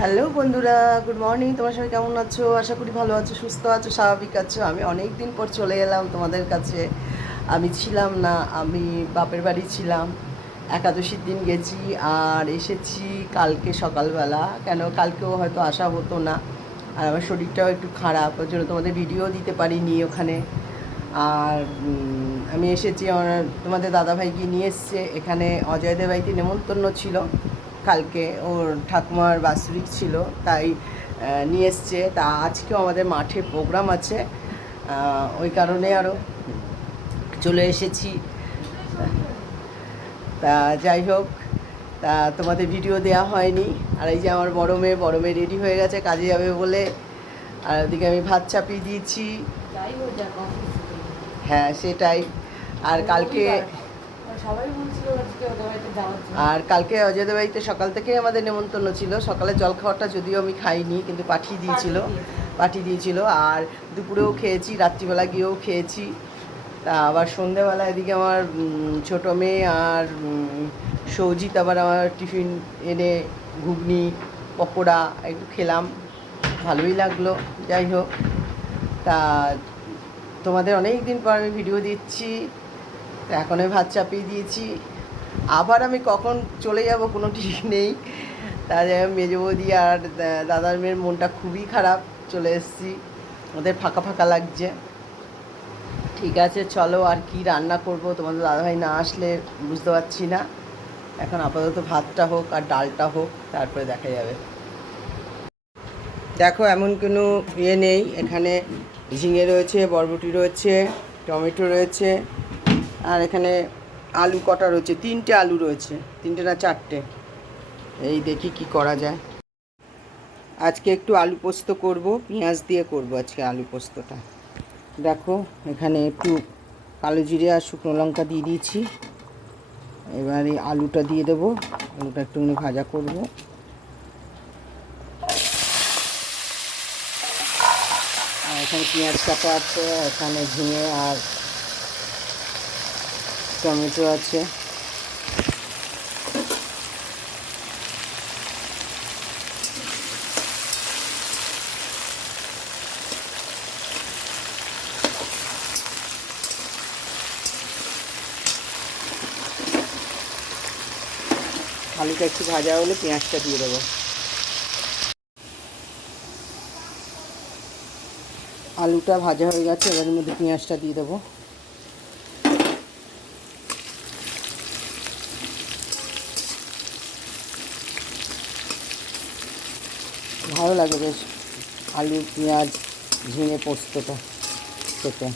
Hello বন্ধুরা good morning তোমার সবাই কেমন আছো? আশা করি ভালো আছো, সুস্থ আছো, স্বাভাবিক আছো। আমি অনেক দিন পর চলে এলাম তোমাদের কাছে। আমি ছিলাম না, আমি বাপের বাড়ি ছিলাম। একাদশীর দিন গেছি আর এসেছি কালকে সকালবেলা। কেন? কালকেও হয়তো আসা হতো না। আর আমার শরীরটাও একটু খারাপ ওই জন্য তোমাদের ভিডিও দিতে পারিনি ওখানে। আর আমি এসেছি আমার, তোমাদের দাদাভাইকে নিয়ে এসছে। এখানে অজয় বাড়িতে নেমন্তন্ন ছিল। কালকে ওর ঠাকুমার বাৎসরিক ছিল তাই নিয়ে এসছে। তা আজকেও আমাদের মাঠে প্রোগ্রাম আছে। ওই কারণে আরও চলে এসেছি। তা যাই হোক তা তোমাদের ভিডিও দেওয়া হয়নি। আর এই যে আমার বড় মেয়ে বড় মেয়ে রেডি হয়ে গেছে কাজে যাবে বলে। আর ওদিকে আমি ভাত চাপিয়ে দিয়েছি। হ্যাঁ সেটাই। আর কালকে আর কালকে অজয়দের বাড়িতে সকাল থেকেই আমাদের নেমন্তন্ন ছিল। সকালে জল খাওয়াটা যদিও আমি খাইনি কিন্তু পাঠিয়ে দিয়েছিল। পাঠিয়ে দিয়েছিল। আর দুপুরেও খেয়েছি রাত্রিবেলা গিয়েও খেয়েছি। তা আবার সন্ধেবেলা এদিকে আমার ছোটো মেয়ে আর সৌজিত আবার আমার টিফিন এনে ঘুগনি পকোড়া একটু খেলাম। ভালোই লাগল যাই হোক। তা তোমাদের অনেক দিন পর আমি ভিডিও দিচ্ছি। এখন আমি ভাত চাপিয়ে দিয়েছি। আবার আমি কখন চলে যাব কোনো ঠিক নেই। তা যাই হোক মেজো বৌদি আর দাদার মেয়ের মনটা খুবই খারাপ, চলে এসেছি। ওদের ফাঁকা ফাঁকা লাগছে। ঠিক আছে, চলো আর কি রান্না করব? তোমাদের দাদাভাই না আসলে বুঝতে পারছি না। এখন আপাতত ভাতটা হোক আর ডালটা হোক, তারপরে দেখা যাবে। দেখো, এমন কোনো ইয়ে নেই। এখানে ঝিঙে রয়েছে, বরবটি রয়েছে, টমেটো রয়েছে। আর এখানে আলু কটা রয়েছে? তিনটে আলু রয়েছে। তিনটে না চারটে? এই দেখি কি করা যায়। আজকে একটু আলু পোস্ত করব, পেঁয়াজ দিয়ে করব আজকে আলু পোস্তটা। দেখো, এখানে একটু কালো জিরে আর শুকনো লঙ্কা দিয়ে দিয়েছি। এবার আলুটা দিয়ে দেবো। আলুটা একটুখানি ভাজা করব। আর এখানে পেঁয়াজ কাটা আছে, এখানে ঝিঙে আর টমেটো আছে। আলুটা একটু ভাজা হলে পেঁয়াজটা দিয়ে দেবো। আলুটা ভাজা হয়ে গেছে, এবার মধ্যে পেঁয়াজটা দিয়ে দেবো। ভালো লাগে বেশ আলু পেঁয়াজ ঝিঙে পোস্তটা খেতে।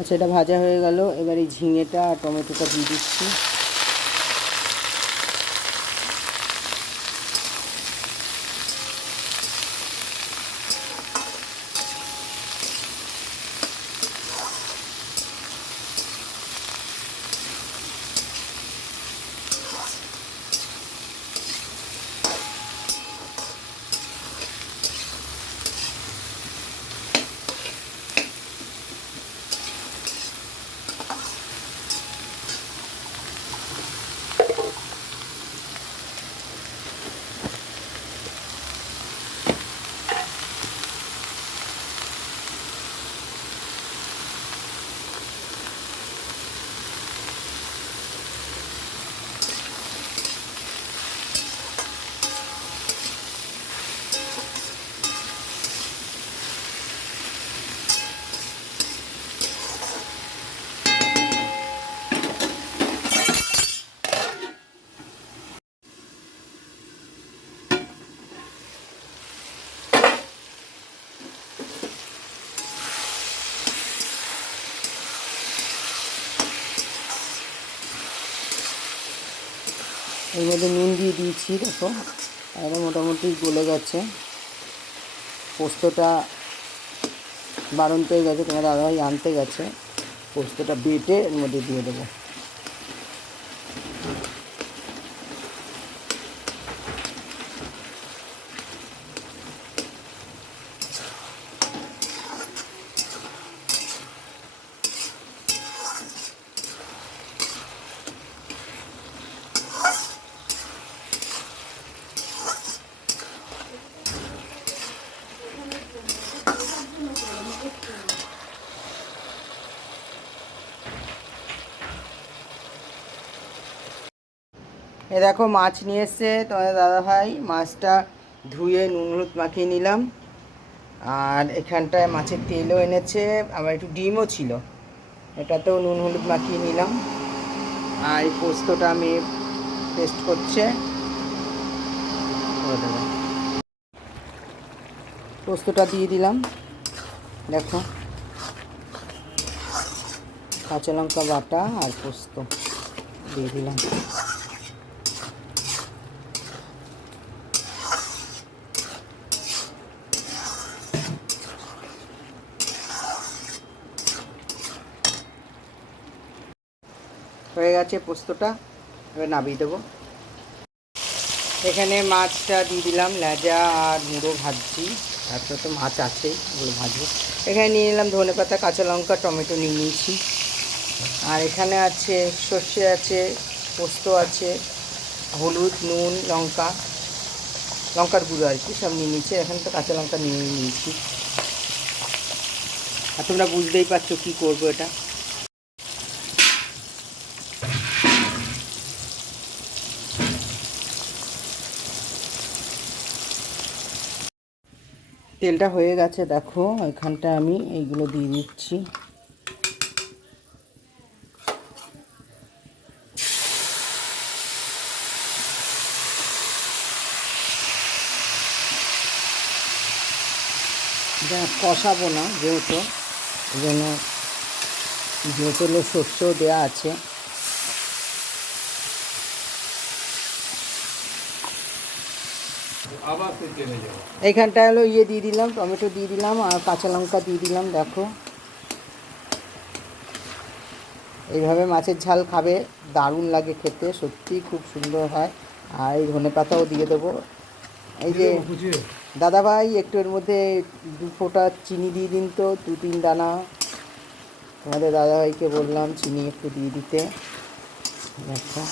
আচ্ছা এটা ভাজা হয়ে গেল। এবার এই ঝিঙেটা আর টমেটোটা দিয়ে দিচ্ছি। এর মধ্যে নুন দিয়ে দিয়েছি, দেখো। আর মোটামুটি গলে গেছে। পোস্তটা বারণ পেয়ে গেছে, তোমার দাদাভাই আনতে গেছে। পোস্তটা বেটে এর মধ্যে দিয়ে দেবো। এ দেখো মাছ নিয়ে এসছে। তোমাদের দাদাভাই মাছটা ধুয়ে নুন হলুদ মাখিয়ে নিলাম। আর এখানটায় মাছের তেলও এনেছে। আবার একটু ডিমও ছিল। এটাতেও নুন হলুদ মাখিয়ে নিলাম। আর এই পোস্তটা আমি টেস্ট করছে। পোস্তটা দিয়ে দিলাম। দেখো। কাঁচা লঙ্কা বাটা আর পোস্ত দিয়ে দিলাম। হয়ে গেছে পোস্তটা, এবার নামিয়ে দেবো। এখানে মাছটা দিয়ে দিলাম, লেজা আর মুড়ো ভাজছি। তারপরে তো মাছ আছেই ওগুলো ভাজবো। এখানে নিয়ে নিলাম ধনে পাতা, কাঁচা লঙ্কা, টমেটো নিয়ে নিয়েছি। আর এখানে আছে, সর্ষে আছে, পোস্ত আছে, হলুদ, নুন, লঙ্কা। লঙ্কার গুঁড়ো আর কি, সব নিয়ে নিয়েছি। এখানে তো কাঁচা লঙ্কা নিয়ে নিয়েছি। আর তোমরা বুঝতেই পারছ কী করব এটা। তেলটা হয়ে গেছে, দেখো। এখানটা আমি এইগুলো দিয়ে দিচ্ছি। কষাবো না, যেহেতু। এই জন্য যেহেতু শস্যও দেওয়া আছে। আবার তুই টেনে যাব এইখানটা হলো ইয়ে দিয়ে দিলাম টমেটো দিয়ে দিলাম আর কাঁচা লঙ্কা দিয়ে দিলাম দেখো। এইভাবে মাছের ঝাল খাবে দারুণ লাগে খেতে সত্যি খুব সুন্দর হয়। আর এই ধনে পাতাও দিয়ে দেবো। এই যে দাদা ভাই একটু এর মধ্যে দু ফোঁটা চিনি দিয়ে দিন তো দু তিন দানা। তোমাদের দাদা ভাইকে বললাম চিনি একটু দিয়ে দিতে। দেখো।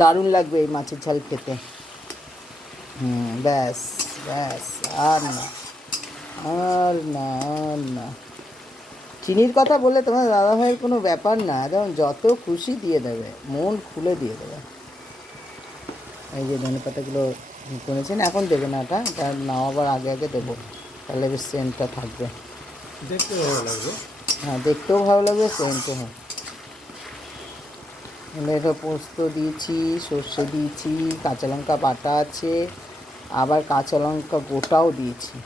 দারুণ লাগবে এই মাছের ঝাল খেতে। হুম ব্যাস ব্যাস আর না আর না আর না। চিনির কথা বললে তোমার দাদা ভাইয়ের কোনো ব্যাপার না একদম যত খুশি দিয়ে দেবে মন খুলে দিয়ে দেবে। এই যে ধনে পাতাগুলো করেছেন এখন দেবে না এটা এটা নামাবার আগে আগে দেবো তাহলে বেশ সেন্টটা থাকবে। দেখতে ভালো লাগবে। হ্যাঁ দেখতেও ভালো লাগবে সেন্টও হ্যাঁ। এটা পোস্ত দিয়েছি সর্ষে দিয়েছি কাঁচা লঙ্কা বাটা আছে আবার কাঁচা লঙ্কা গোটাও দিয়েছি।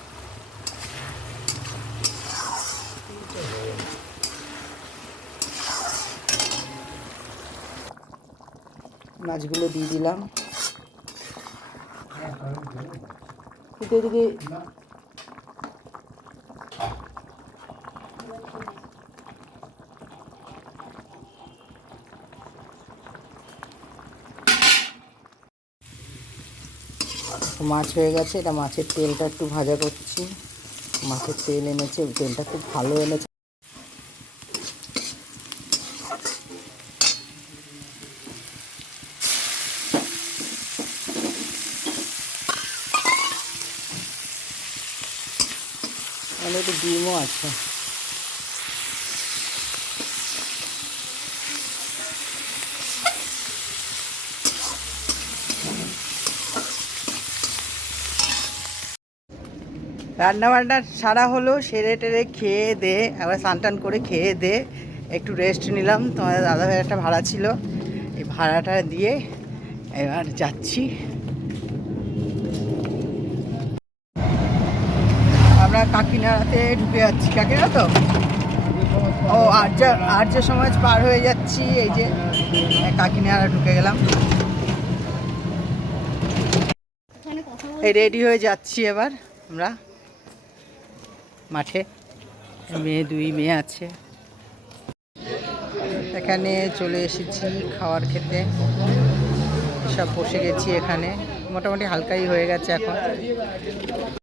মাছগুলো দিয়ে দিলাম। এদিকে তো মাছ হয়ে গেছে। এটা মাছের তেলটা একটু ভাজা করছি। মাছের তেল এনেছে, তেলটা খুব ভালো এনেছে। একটু ডিমও আছে। রান্না বান্না সারা হলো, সেরে টেরে খেয়ে দে আবার স্নান করে খেয়ে দে, একটু রেস্ট নিলাম। তোমাদের দাদা ভাই একটা ভাড়া ছিল, এই ভাড়াটা দিয়ে এবার যাচ্ছি। আমরা কাকিনাড়াতে ঢুকে যাচ্ছি। কাকিনাড়া তো? ও, আর্য আর্য সমাজ পার হয়ে যাচ্ছি, এই যে, কাকিনাড়া ঢুকে গেলাম। এই রেডি হয়ে যাচ্ছি এবার আমরা। মাঠে। মেয়ে দুই মেয়ে আছে। এখানে চলে এসেছি খাওয়ার খেতে। সব বসে গেছি এখানে। মোটামুটি হালকাই হয়ে গেছে এখন।